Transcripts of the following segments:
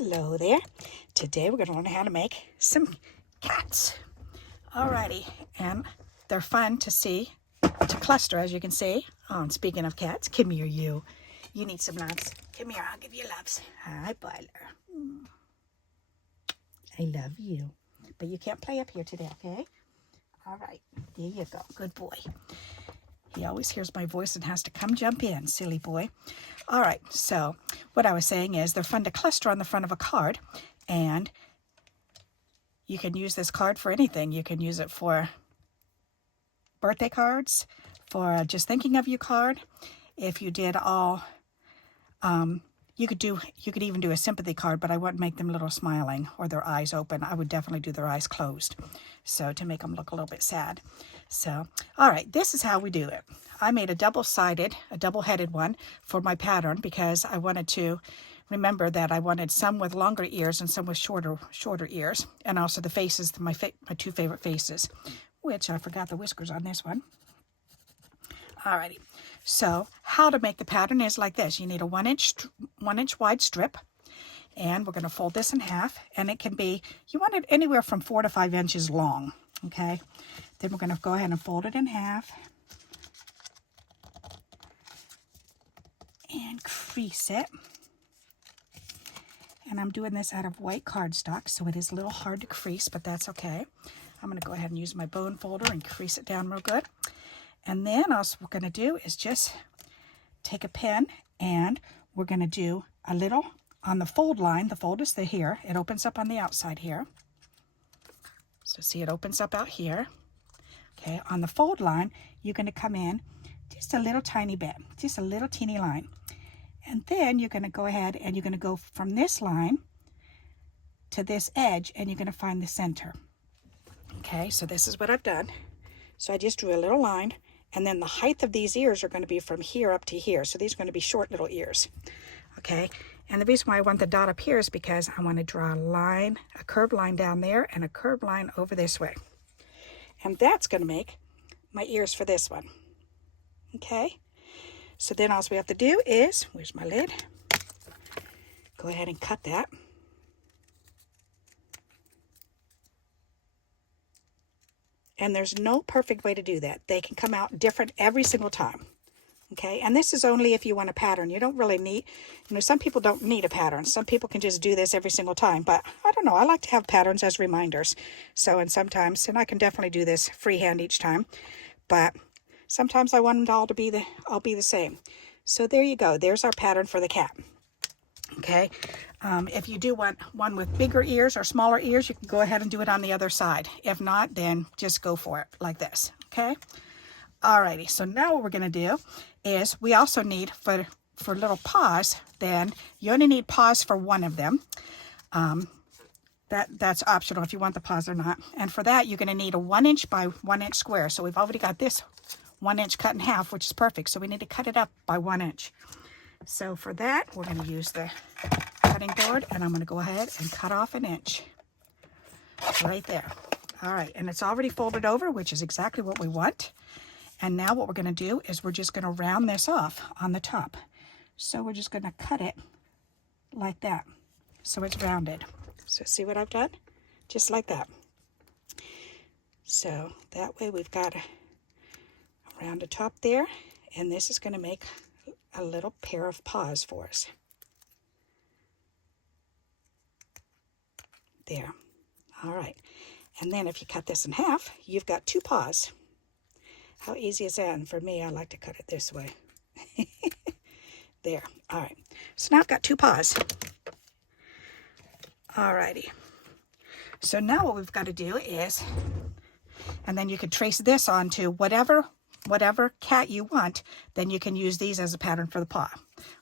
Hello there. Today we're going to learn how to make some cats. Alrighty, and they're fun to see, to cluster, as you can see. Oh, and speaking of cats, come here, you. You need some loves. Come here, I'll give you loves. Hi, Butler. I love you. But you can't play up here today, okay? All right, there you go. Good boy. He always hears my voice and has to come jump in, silly boy. All right, so what I was saying is they're fun to cluster on the front of a card, and you can use this card for anything. You can use it for birthday cards, for just thinking of you card. If you did all, you could even do a sympathy card, but I wouldn't make them a little smiling or their eyes open. I would definitely do their eyes closed, so to make them look a little bit sad. So, all right, this is how we do it. I made a double-sided, a double-headed one for my pattern because I wanted to remember that I wanted some with longer ears and some with shorter ears, and also the faces, my two favorite faces, which I forgot the whiskers on this one. Alrighty, so how to make the pattern is like this. You need a 1 inch wide strip, and we're going to fold this in half, and it can be, you want it anywhere from 4 to 5 inches long, okay? Then we're going to go ahead and fold it in half and crease it. And I'm doing this out of white cardstock, so it is a little hard to crease, but that's okay. I'm going to go ahead and use my bone folder and crease it down real good. And then all we're going to do is just take a pen, and we're going to do a little on the fold line. The fold is here. It opens up on the outside here. So see, it opens up out here. Okay, on the fold line, you're going to come in just a little tiny bit, just a little teeny line. And then you're going to go ahead and you're going to go from this line to this edge, and you're going to find the center. Okay, so this is what I've done. So I just drew a little line, and then the height of these ears are going to be from here up to here. So these are going to be short little ears. Okay, and the reason why I want the dot up here is because I want to draw a line, a curved line down there, and a curved line over this way. And that's going to make my ears for this one. Okay, so then all we have to do is, where's my lid? Go ahead and cut that. And there's no perfect way to do that. They can come out different every single time. Okay, and this is only if you want a pattern. You don't really need, some people don't need a pattern. Some people can just do this every single time, but I don't know. I like to have patterns as reminders. So, and sometimes, and I can definitely do this freehand each time, but sometimes I want them all to be the same. So there you go. There's our pattern for the cat. Okay, if you do want one with bigger ears or smaller ears, you can go ahead and do it on the other side. If not, then just go for it like this. Okay. Alrighty, so now what we're going to do is we also need, for little paws, then you only need paws for one of them. That's optional if you want the paws or not. And for that, you're going to need a 1 inch by 1 inch square. So we've already got this 1 inch cut in half, which is perfect. So we need to cut it up by 1 inch. So for that, we're going to use the cutting board, and I'm going to go ahead and cut off 1 inch right there. All right, and it's already folded over, which is exactly what we want. And now what we're going to do is we're just going to round this off on the top. So we're just going to cut it like that. So it's rounded. So see what I've done? Just like that. So that way we've got a rounded top there. And this is going to make a little pair of paws for us. There. All right. And then if you cut this in half, you've got 2 paws. How easy is that? And for me, I like to cut it this way. There. All right. So now I've got 2 paws. Alrighty. So now what we've got to do is, and then you can trace this onto whatever cat you want, then you can use these as a pattern for the paw.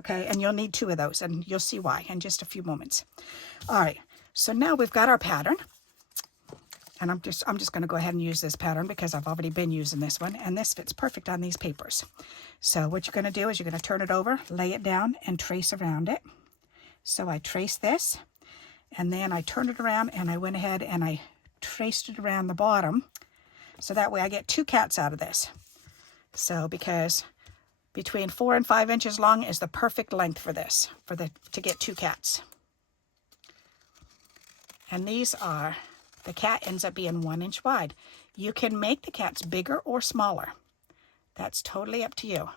Okay, and you'll need 2 of those, and you'll see why in just a few moments. All right. So now we've got our pattern. And I'm just going to go ahead and use this pattern because I've already been using this one, and this fits perfect on these papers. So what you're going to do is you're going to turn it over, lay it down, and trace around it. So I trace this, and then I turned it around, and I went ahead and I traced it around the bottom. So that way I get 2 cats out of this. So because between 4 and 5 inches long is the perfect length for this, to get 2 cats. And these are, the cat ends up being 1 inch wide. You can make the cats bigger or smaller. That's totally up to you.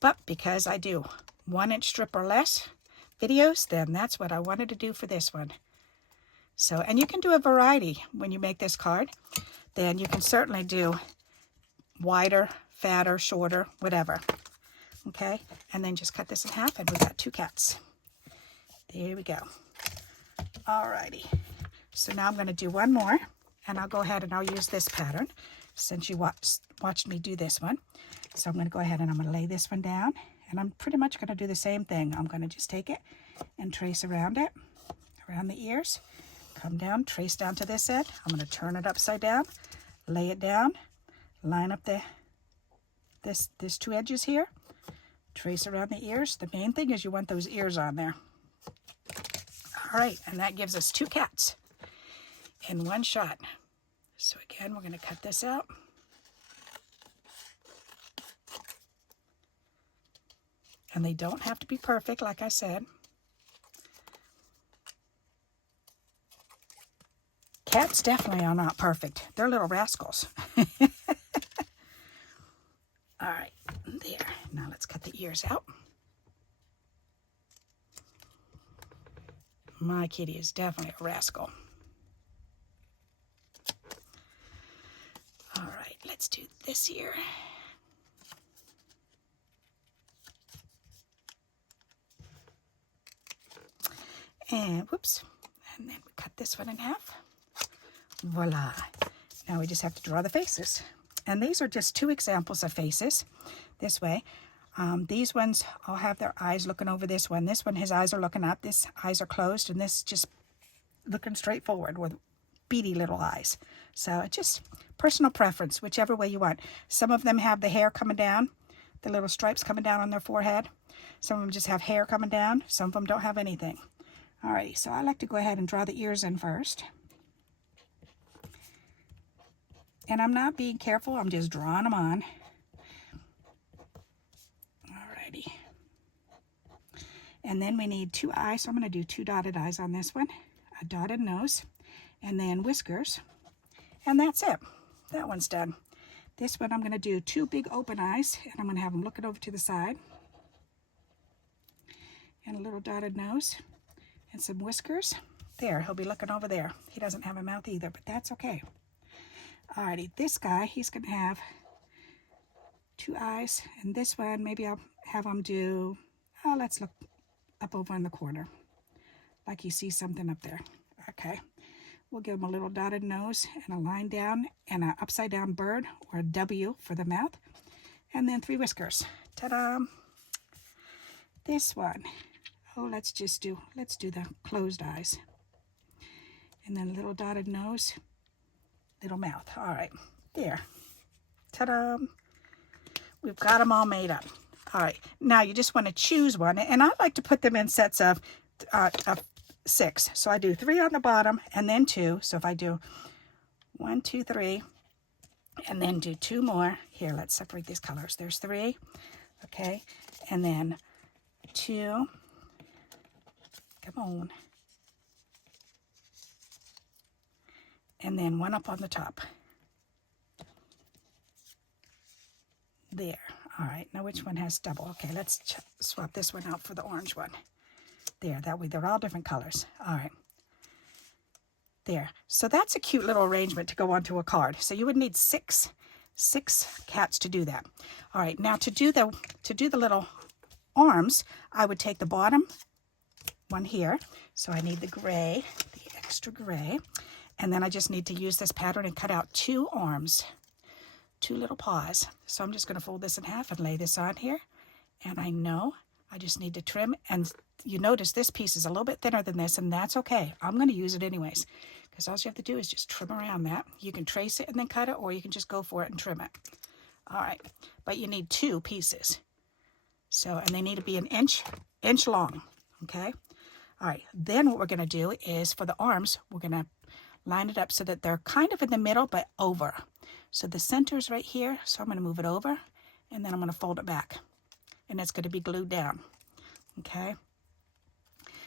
But because I do 1 inch strip or less videos, then that's what I wanted to do for this one. So, and you can do a variety when you make this card. Then you can certainly do wider, fatter, shorter, whatever. Okay, and then just cut this in half, and we've got 2 cats. There we go. Alrighty. So now I'm going to do one more, and I'll go ahead and I'll use this pattern since you watched me do this one. So I'm going to go ahead and I'm going to lay this one down, and I'm pretty much going to do the same thing. I'm going to just take it and trace around it, around the ears, come down, trace down to this end. I'm going to turn it upside down, lay it down, line up these 2 edges here, trace around the ears. The main thing is you want those ears on there. All right, and that gives us 2 cats in one shot. So again, we're going to cut this out. And they don't have to be perfect, like I said. Cats definitely are not perfect. They're little rascals. All right, there. Now let's cut the ears out. My kitty is definitely a rascal. All right, let's do this ear. And whoops, and then we cut this one in half. Voila. Now we just have to draw the faces. And these are just 2 examples of faces this way. These ones all have their eyes looking over this one. This one, his eyes are looking up. This eyes are closed, and this just looking straight forward with beady little eyes. So it's just personal preference, whichever way you want. Some of them have the hair coming down, the little stripes coming down on their forehead. Some of them just have hair coming down. Some of them don't have anything. Alrighty, so I like to go ahead and draw the ears in first. And I'm not being careful, I'm just drawing them on. Alrighty. And then we need 2 eyes, so I'm going to do 2 dotted eyes on this one, a dotted nose, and then whiskers. And that's it. That one's done. This one I'm going to do 2 big open eyes, and I'm going to have them looking over to the side. And a little dotted nose. And some whiskers. There, he'll be looking over there. He doesn't have a mouth either, but that's okay. Alrighty, this guy, he's going to have 2 eyes. And this one, maybe I'll have him do, oh, let's look up over in the corner. Like you see something up there. Okay. We'll give him a little dotted nose and a line down and an upside down bird or a W for the mouth. And then 3 whiskers. Ta-da! This one. Oh, let's do the closed eyes. And then a little dotted nose, little mouth. All right, there. Ta-da! We've got them all made up. All right, now you just want to choose one. And I like to put them in sets of 6. So I do 3 on the bottom and then 2. So if I do 1, 2, 3, and then do 2 more. Here, let's separate these colors. There's 3, okay? And then 2. Come on. And then 1 up on the top. There. All right. Now which one has double? Okay, let's swap this one out for the orange one. There. That way they're all different colors. All right. There. So that's a cute little arrangement to go onto a card. So you would need six cats to do that. All right. Now to do the little arms, I would take the bottom one here. So I need the gray, the extra gray. And then I just need to use this pattern and cut out 2 arms, 2 little paws. So I'm just going to fold this in half and lay this on here. And I know I just need to trim. And you notice this piece is a little bit thinner than this, and that's okay. I'm going to use it anyways, because all you have to do is just trim around that. You can trace it and then cut it, or you can just go for it and trim it. All right, but you need 2 pieces. So, and they need to be an inch long, okay? All right, then what we're going to do is for the arms, we're going to line it up so that they're kind of in the middle, but over. So the center's right here, so I'm going to move it over, and then I'm going to fold it back. and it's going to be glued down. Okay,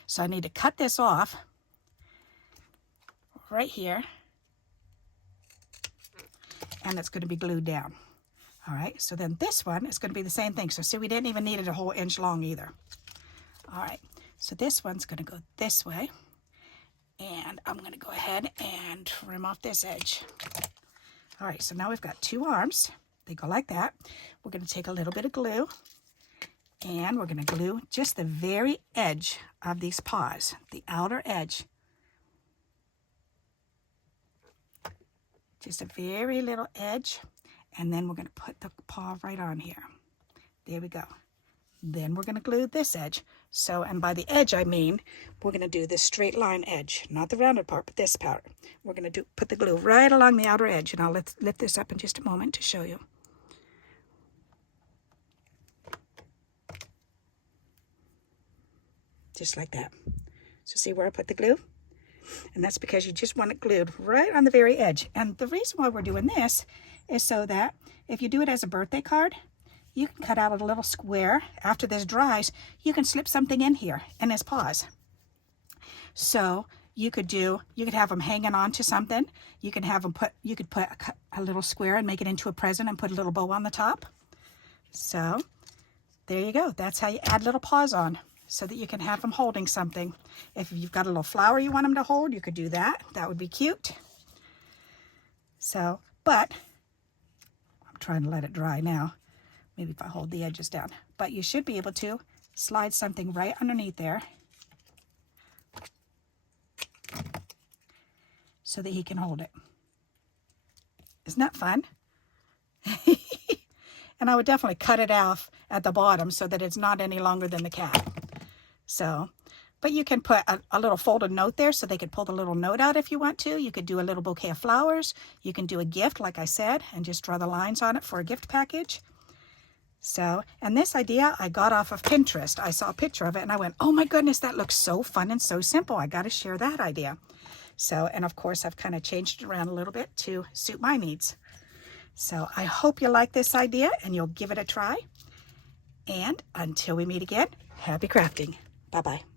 so I need to cut this off right here, and it's going to be glued down. All right, so then this one is going to be the same thing. So see, we didn't even need it a whole inch long either. All right, so this one's going to go this way, and I'm going to go ahead and trim off this edge. All right, so now we've got two arms. They go like that. We're going to take a little bit of glue, and we're going to glue just the very edge of these paws, the outer edge. Just a very little edge, and then we're going to put the paw right on here. There we go. Then we're going to glue this edge. So, and by the edge I mean we're going to do this straight line edge, not the rounded part, but this part. We're going to put the glue right along the outer edge, and I'll lift this up in just a moment to show you. Just like that. So see where I put the glue? And that's because you just want it glued right on the very edge. And the reason why we're doing this is so that if you do it as a birthday card, you can cut out a little square. After this dries, you can slip something in here in his paws. So you could have them hanging on to something. You could have them you could put a little square and make it into a present and put a little bow on the top. So there you go. That's how you add little paws on, so that you can have them holding something. If you've got a little flower you want them to hold, you could do that. That would be cute. So, but I'm trying to let it dry now. Maybe if I hold the edges down. But you should be able to slide something right underneath there so that he can hold it. Isn't that fun? And I would definitely cut it off at the bottom so that it's not any longer than the cat. So, but you can put a little folded note there so they could pull the little note out if you want to. You could do a little bouquet of flowers. You can do a gift, like I said, and just draw the lines on it for a gift package. So, and this idea I got off of Pinterest. I saw a picture of it and I went, oh my goodness, that looks so fun and so simple. I got to share that idea. So, and of course, I've kind of changed it around a little bit to suit my needs. So I hope you like this idea and you'll give it a try. And until we meet again, happy crafting. Bye-bye.